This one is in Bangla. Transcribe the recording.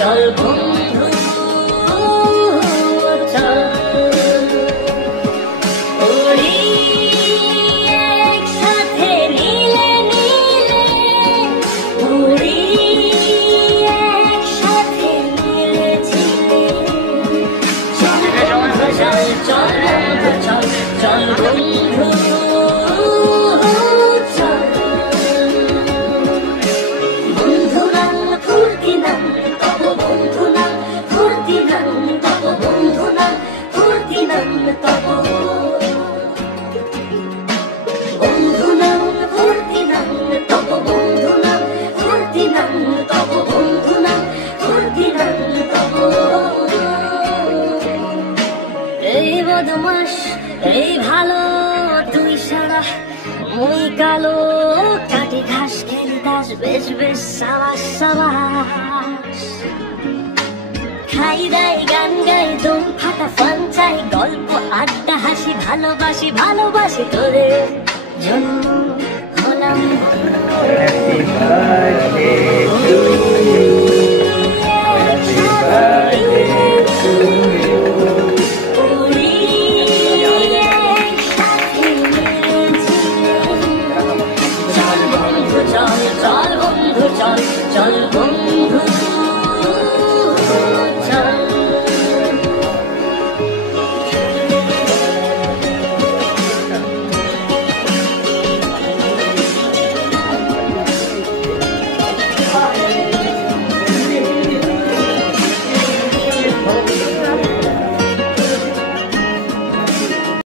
চল বন্ধু চল উড়ি একসাথে নীলে নীলে উড়ি একসাথে নীলে ঝিলে চল চল চল চল চল বন্ধু এই বদমাস এই ভালো তুই সারা মুই কালো কাটি ঘাস খেলি দাস বেশ বেশ সাবাস সাবাস খাই দাই গান গাই দম ফাটা ফান চাই গল্প আড্ডা হাসি ভালোবাসি ভালোবাসি তোদের জন্য হলাম